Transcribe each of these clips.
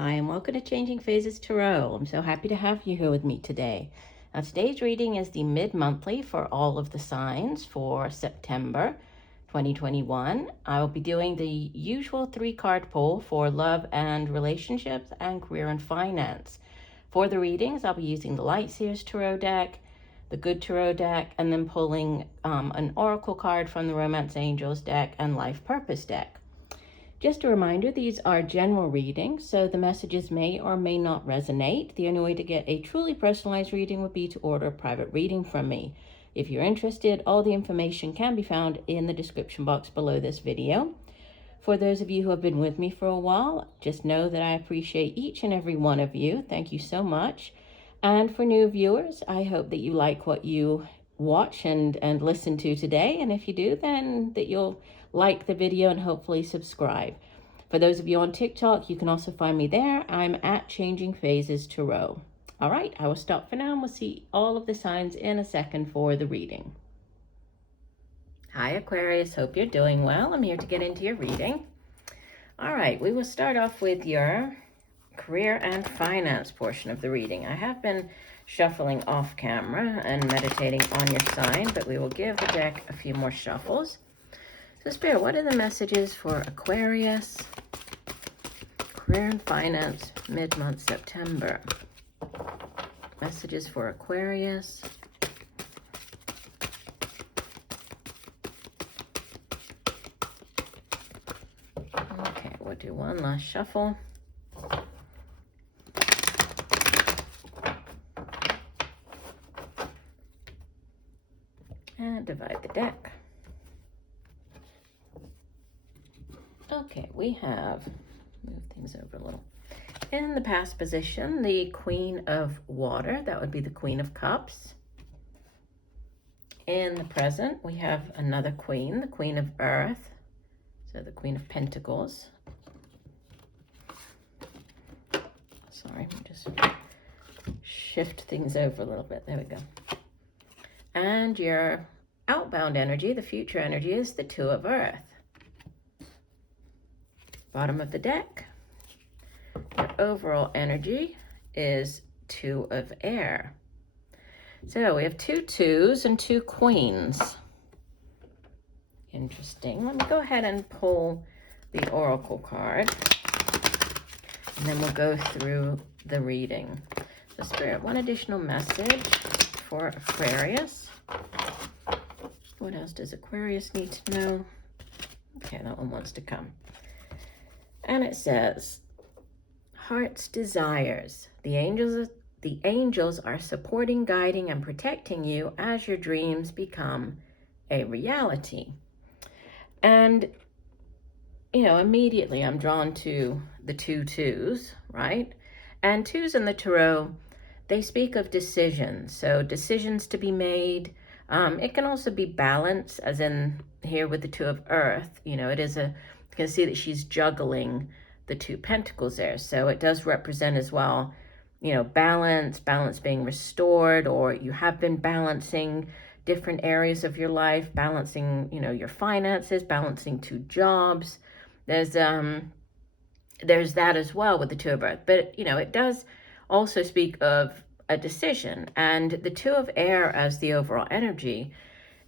Hi, and welcome to Changing Phases Tarot. I'm so happy to have you here with me today. Now, today's reading is the mid-monthly for all of the signs for September 2021. I will be doing the usual 3-card pull for love and relationships and career and finance. For the readings, I'll be using the Light Seers Tarot deck, the Good Tarot deck, and then pulling an Oracle card from the Romance Angels deck and Life Purpose deck. Just a reminder, these are general readings, so the messages may or may not resonate. The only way to get a truly personalized reading would be to order a private reading from me. If you're interested, all the information can be found in the description box below this video. For those of you who have been with me for a while, just know that I appreciate each and every one of you. Thank you so much. And for new viewers, I hope that you like what you watch and listen to today. And if you do, then that you'll like the video and hopefully subscribe. For those of you on TikTok, you can also find me there. I'm at Changing Phases Tarot. All right, I will stop for now and we'll see all of the signs in a second for the reading. Hi Aquarius, hope you're doing well. I'm here to get into your reading. All right, we will start off with your career and finance portion of the reading. I have been shuffling off camera and meditating on your sign, but we will give the deck a few more shuffles. So Spirit, what are the messages for Aquarius, career and finance, mid-month September? Messages for Aquarius. Okay, we'll do one last shuffle. And divide the deck. Okay, we have, move things over a little. In the past position, the Queen of Water, that would be the Queen of Cups. In the present, we have another Queen, the Queen of Earth, so the Queen of Pentacles. Sorry, let me just shift things over a little bit. There we go. And your outbound energy, the future energy, is the Two of Earth. Bottom of the deck, your overall energy is Two of Air. So we have 2 twos and 2 queens. Interesting. Let me go ahead and pull the Oracle card, and then we'll go through the reading. So Spirit, one additional message for Aquarius. What else does Aquarius need to know? Okay, that one wants to come. And it says, heart's desires. The angels are supporting, guiding, and protecting you as your dreams become a reality. And, you know, immediately I'm drawn to the 2 twos, right? And twos in the tarot, they speak of decisions. So decisions to be made. It can also be balance, as in here with the Two of Earth. You know, it is a, you can see that she's juggling the 2 pentacles there. So it does represent as well, you know, balance being restored, or you have been balancing different areas of your life, balancing, you know, your finances, balancing 2 jobs. There's that as well with the Two of Earth. But, you know, it does also speak of a decision. And the Two of Air as the overall energy,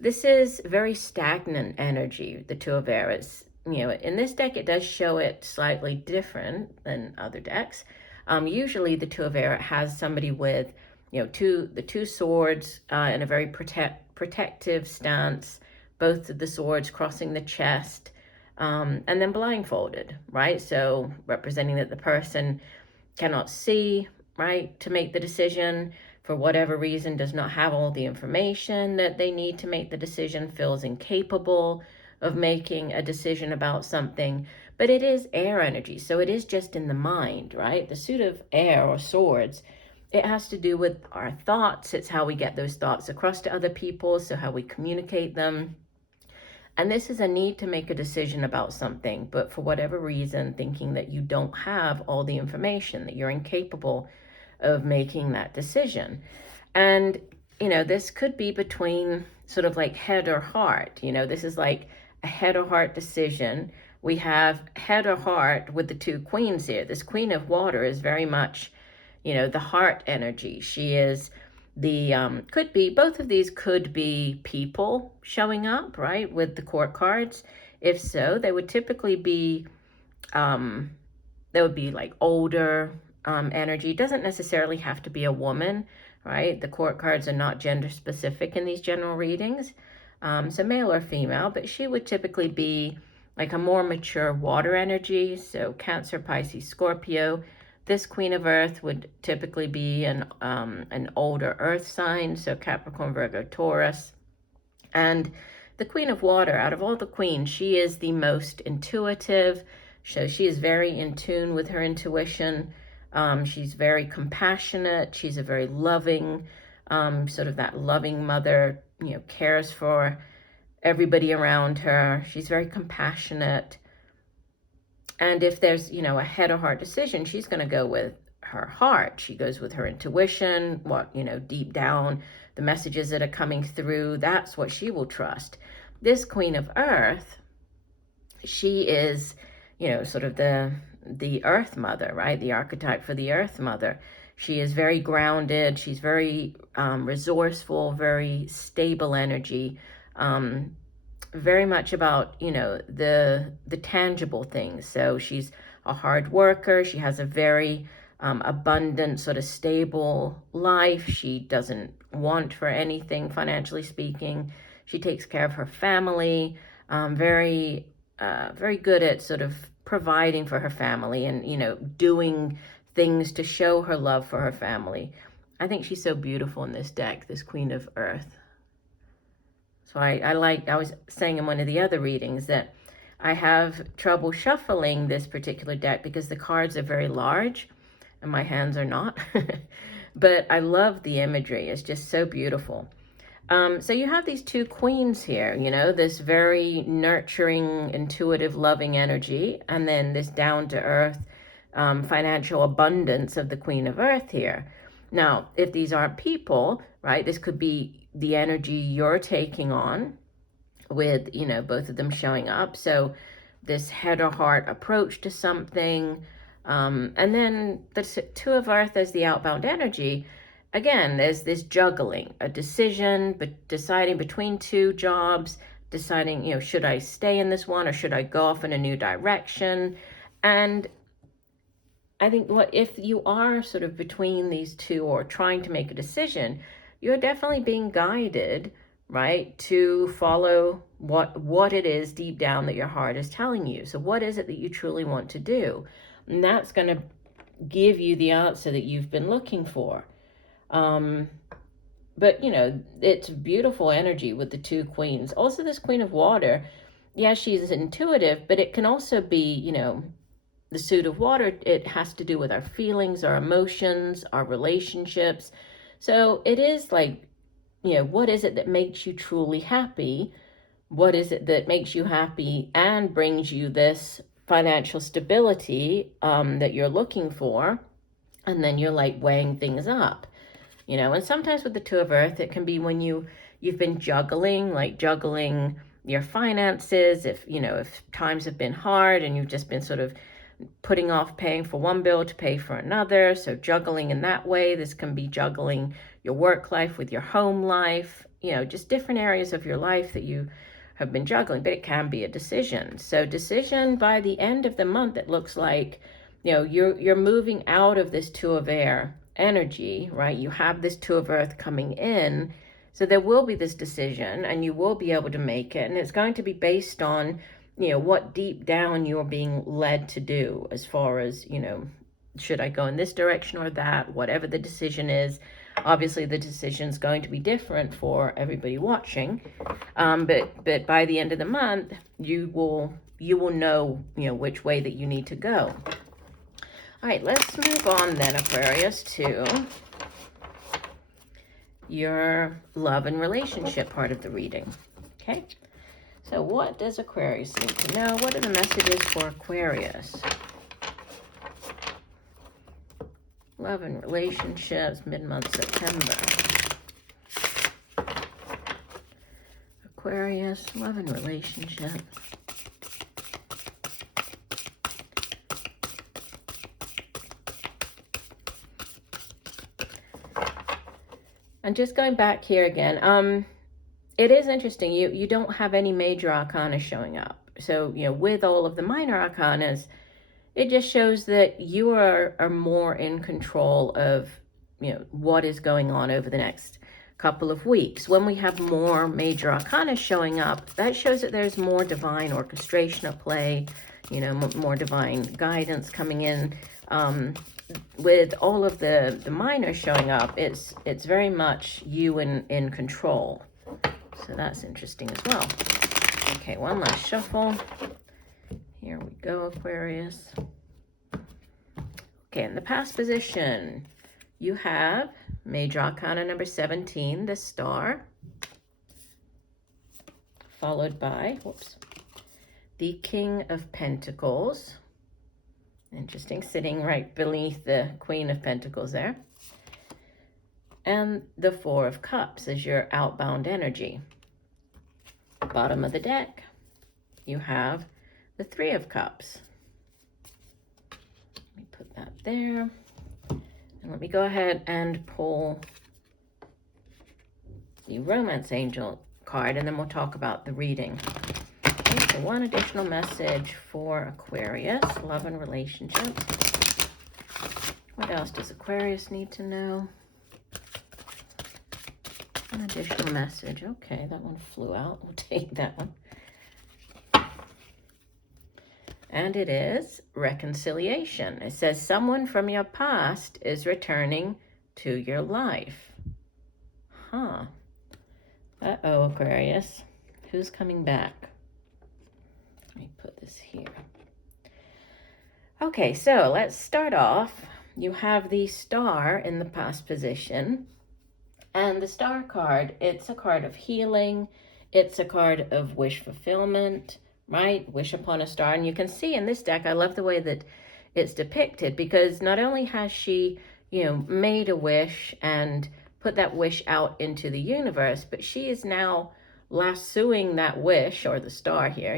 this is very stagnant energy. The Two of Air is, you know, in this deck, it does show it slightly different than other decks. Usually the Two of Air has somebody with, you know, the 2 swords in a very protective stance, both of the swords crossing the chest, and then blindfolded, right? So representing that the person cannot see, right, to make the decision, for whatever reason, does not have all the information that they need to make the decision, feels incapable of making a decision about something. But it is air energy, so it is just in the mind, right? The suit of air or swords, it has to do with our thoughts. It's how we get those thoughts across to other people, so how we communicate them. And this is a need to make a decision about something, but for whatever reason, thinking that you don't have all the information, that you're incapable of making that decision. And, you know, this could be between sort of like head or heart. You know, this is like a head or heart decision. we have head or heart with the two queens here. This Queen of Water is very much, you know, the heart energy. She is the, could be, both of these could be people showing up, right, with the court cards. If so, they would typically be, they would be like older energy. It doesn't necessarily have to be a woman, right? The court cards are not gender specific in these general readings. So male or female, but she would typically be like a more mature water energy. So Cancer, Pisces, Scorpio. This Queen of Earth would typically be an older earth sign. So Capricorn, Virgo, Taurus. And the Queen of Water, out of all the queens, she is the most intuitive. So she is very in tune with her intuition. She's very compassionate. She's a very loving, sort of that loving mother, you know, cares for everybody around her. She's very compassionate. And if there's, you know, a head or heart decision, she's going to go with her heart. She goes with her intuition, what, you know, deep down, the messages that are coming through, that's what she will trust. This Queen of Earth, she is, you know, sort of the Earth Mother, right? The archetype for the Earth Mother. She is very grounded. She's very resourceful, very stable energy. Very much about, you know, the tangible things. So she's a hard worker. She has a very abundant, sort of stable life. She doesn't want for anything, financially speaking. She takes care of her family. Very good at sort of providing for her family and, you know, doing things to show her love for her family. I think she's so beautiful in this deck, this Queen of Earth. So I was saying in one of the other readings that I have trouble shuffling this particular deck because the cards are very large and my hands are not. But I love the imagery. It's just so beautiful. So you have these two queens here, you know, this very nurturing, intuitive, loving energy, and then this down-to-earth financial abundance of the Queen of Earth here. Now, if these aren't people, right, this could be the energy you're taking on with, you know, both of them showing up. So this head or heart approach to something. And then the Two of Earth as the outbound energy. Again, there's this juggling, a decision, but deciding between two jobs, deciding, you know, should I stay in this one or should I go off in a new direction? And I think if you are sort of between these two or trying to make a decision, you're definitely being guided, right, to follow what it is deep down that your heart is telling you. So what is it that you truly want to do? And that's going to give you the answer that you've been looking for. But, you know, it's beautiful energy with the two queens. Also, this Queen of Water, yeah, she's intuitive, but it can also be, you know, the suit of water. It has to do with our feelings, our emotions, our relationships. So it is like, you know, what is it that makes you truly happy? What is it that makes you happy and brings you this financial stability that you're looking for? And then you're like weighing things up, you know. And sometimes with the Two of Earth, it can be when you've been juggling your finances. If, you know, if times have been hard and you've just been sort of putting off paying for one bill to pay for another. So juggling in that way. This can be juggling your work life with your home life, you know, just different areas of your life that you have been juggling, but it can be a decision. So decision by the end of the month, it looks like, you know, you're moving out of this Two of Air energy, right? You have this Two of Earth coming in. So there will be this decision and you will be able to make it. And it's going to be based on, you know, what deep down you're being led to do as far as, you know, should I go in this direction or that, whatever the decision is. Obviously, the decision is going to be different for everybody watching. But by the end of the month, you will know, you know, which way that you need to go. All right, let's move on then, Aquarius, to your love and relationship part of the reading. Okay. So what does Aquarius need to know? What are the messages for Aquarius? Love and relationships, mid-month September. Aquarius, love and relationships. And just going back here again, it is interesting. You don't have any major arcana showing up. So, with all of the minor arcanas, it just shows that you are more in control of, what is going on over the next couple of weeks. When we have more major arcana showing up, that shows that there's more divine orchestration at play, more divine guidance coming in. With all of the minor showing up, it's very much you in control. So that's interesting as well. Okay, one last shuffle. Here we go, Aquarius. Okay, in the past position, you have Major Arcana number 17, the Star, followed by, the King of Pentacles. Interesting, sitting right beneath the Queen of Pentacles there. And the Four of Cups as your outbound energy. Bottom of the deck, you have the Three of Cups. Let me put that there. And let me go ahead and pull the Romance Angel card, and then we'll talk about the reading. Okay, so one additional message for Aquarius, love and relationships. What else does Aquarius need to know? An additional message. Okay, that one flew out. We'll take that one. And it is reconciliation. It says someone from your past is returning to your life. Huh. Uh-oh, Aquarius. Who's coming back? Let me put this here. Okay, so let's start off. You have the Star in the past position. And the Star card, it's a card of healing. It's a card of wish fulfillment, right? Wish upon a star. And you can see in this deck, I love the way that it's depicted, because not only has she, made a wish and put that wish out into the universe, but she is now lassoing that wish, or the star here,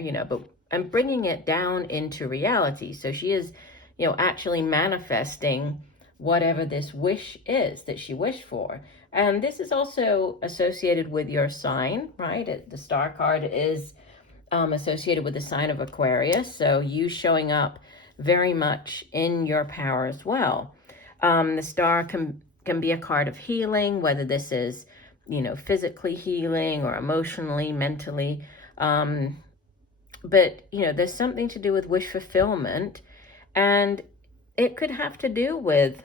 and bringing it down into reality. So she is, actually manifesting whatever this wish is that she wished for. And this is also associated with your sign, right? The Star card is associated with the sign of Aquarius. So you showing up very much in your power as well. The Star can be a card of healing, whether this is, physically healing or emotionally, mentally. But, there's something to do with wish fulfillment. And it could have to do with,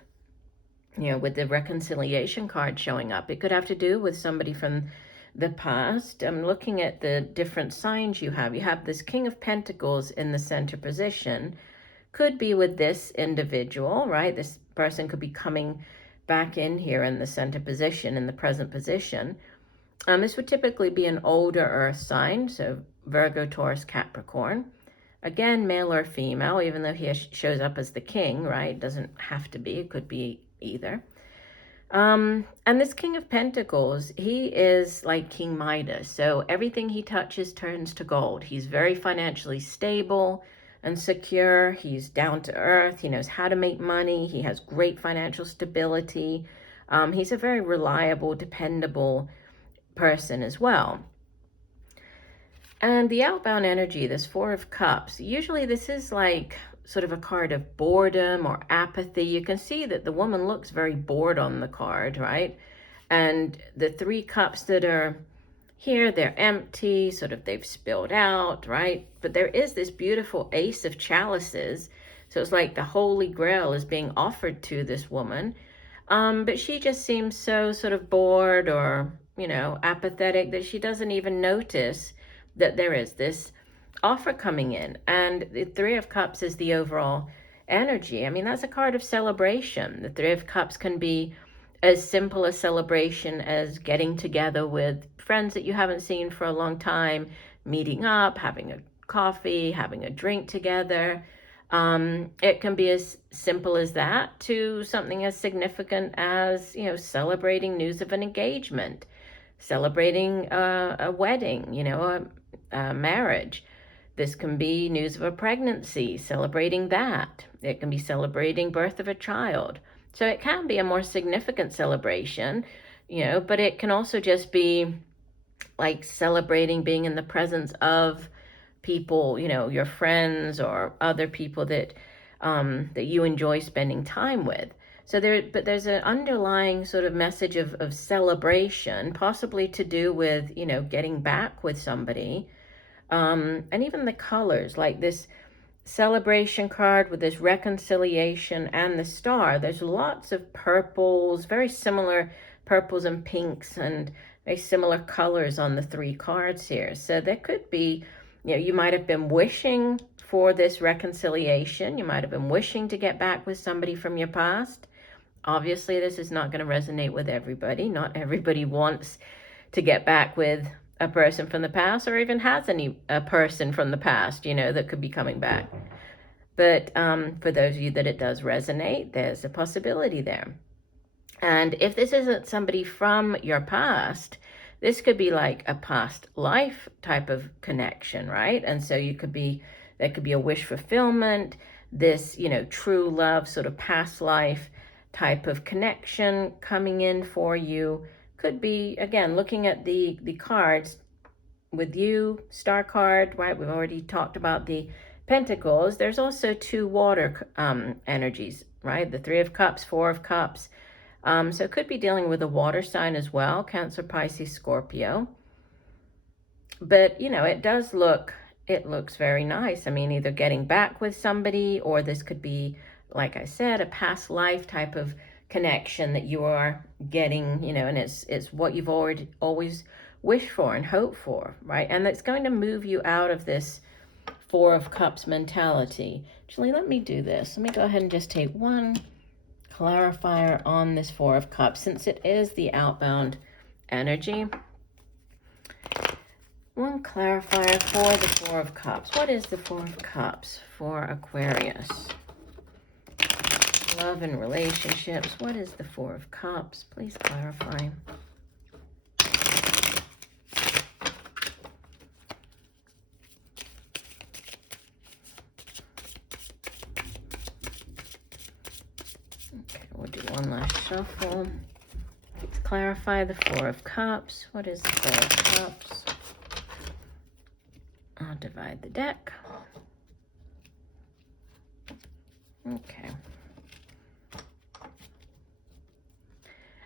with the reconciliation card showing up. It could have to do with somebody from the past. I'm looking at the different signs you have. You have this King of Pentacles in the center position. Could be with this individual, right? This person could be coming back in here in the center position, in the present position. This would typically be an older earth sign, so Virgo, Taurus, Capricorn. Again, male or female, even though he shows up as the king, right? Doesn't have to be, it could be either. And this King of Pentacles, he is like King Midas. So everything he touches turns to gold. He's very financially stable and secure. He's down to earth. He knows how to make money. He has great financial stability. He's a very reliable, dependable person as well. And the outbound energy, this Four of Cups, usually this is like sort of a card of boredom or apathy. You can see that the woman looks very bored on the card, right? And the Three Cups that are here, they're empty, sort of they've spilled out, right? But there is this beautiful Ace of Chalices. So it's like the Holy Grail is being offered to this woman. But she just seems so sort of bored or, apathetic that she doesn't even notice that there is this offer coming in. And the Three of Cups is the overall energy. I mean, that's a card of celebration. The Three of Cups can be as simple a celebration as getting together with friends that you haven't seen for a long time, meeting up, having a coffee, having a drink together. It can be as simple as that to something as significant as, celebrating news of an engagement, celebrating a wedding, a marriage. This can be news of a pregnancy, celebrating that. It can be celebrating birth of a child. So it can be a more significant celebration you know, but it can also just be like celebrating being in the presence of people, you know, your friends or other people that that you enjoy spending time with. So there's an underlying sort of message of celebration, possibly to do with, you know, getting back with somebody. And even the colors, like this celebration card with this reconciliation and the star, there's lots of purples, very similar purples and pinks, and very similar colors on the 3 cards here. So there could be, you know, you might have been wishing for this reconciliation. You might have been wishing to get back with somebody from your past. Obviously, this is not going to resonate with everybody. Not everybody wants to get back with a person from the past, or even has a person from the past, you know, that could be coming back. But for those of you that it does resonate, there's a possibility there. And if this isn't somebody from your past, this could be like a past life type of connection, right? And so there could be a wish fulfillment, this, you know, true love, sort of past life type of connection coming in for you. Could be, again, looking at the cards with you, star card, right? We've already talked about the Pentacles. There's also 2 water energies, right? The 3 of Cups, 4 of Cups. So it could be dealing with a water sign as well, Cancer, Pisces, Scorpio. But, you know, it looks very nice. I mean, either getting back with somebody, or this could be, like I said, a past life type of connection that you are getting, you know, and it's what you've always wished for and hoped for, right? And it's going to move you out of this 4 of Cups mentality. Actually, let me do this. Let me go ahead and just take one clarifier on this 4 of Cups, since it is the outbound energy. One clarifier for the 4 of Cups. What is the 4 of Cups for Aquarius? Love and relationships. What is the 4 of Cups? Please clarify. Okay, we'll do one last shuffle. Let's clarify the 4 of Cups. What is the 4 of Cups? I'll divide the deck. Okay.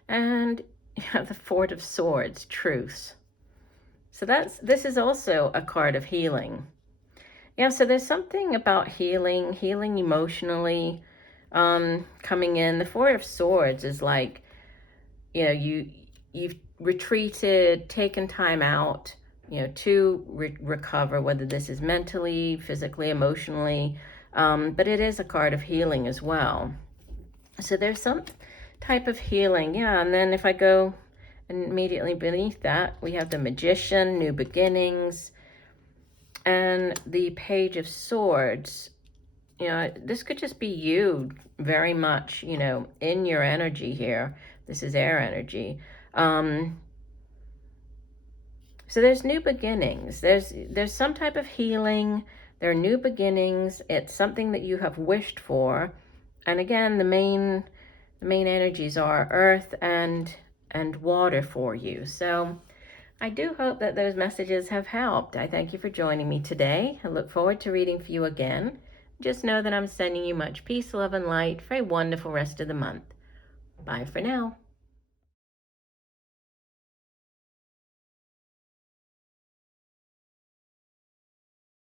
And you have the 4 of Swords, Truth. So this is also a card of healing. Yeah, so there's something about healing emotionally, coming in. The 4 of Swords is like, you know, you've retreated, taken time out, you know, to recover, whether this is mentally, physically, emotionally, but it is a card of healing as well. So there's some type of healing, yeah. And then if I go immediately beneath that, we have the Magician, new beginnings, and the Page of Swords. You know, this could just be you very much, you know, in your energy here. This is air energy. So there's new beginnings. There's some type of healing. There are new beginnings. It's something that you have wished for. And again, the main energies are earth and water for you. So I do hope that those messages have helped. I thank you for joining me today. I look forward to reading for you again. Just know that I'm sending you much peace, love, and light for a wonderful rest of the month. Bye for now.